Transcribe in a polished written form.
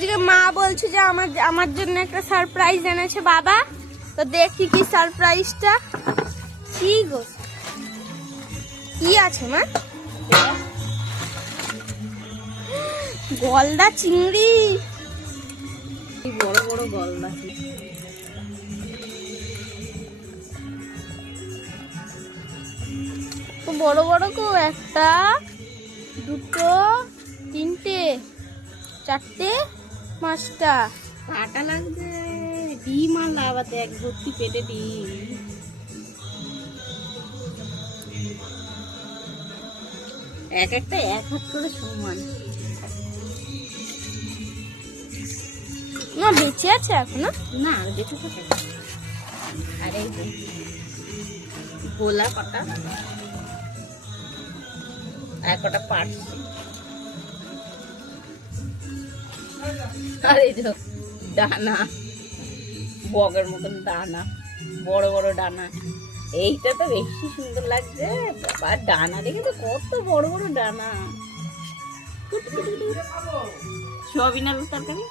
আজকে মা বলছে যে আমার জন্য একটা সারপ্রাইজ এনেছে বাবা। তো দেখি কি সারপ্রাইজটা। কি গো, কি আছে মা? গলদা চিংড়ি, বড় বড় গলদা। তো বড় বড় গো, একটা দুটো তিনটে চারটে পাঁচটা। কাটা লাগবে, ডিম আর লাভাতে এক ভর্তি পেটে ডিম। এক একটা এক হাত করে সমান। না বেঁচে আছে এখনো? না দেখে থাকে। আর এই যে গোলা কটা, আর কটা পাটছি। আর এই যে ডানা, বগের মতন ডানা, বড় বড় ডানা। এইটা তো বেশি সুন্দর লাগছে বাবা। ডানা দেখে তো কত বড় বড় ডানা। সয়াবিন আলুর তরকারি,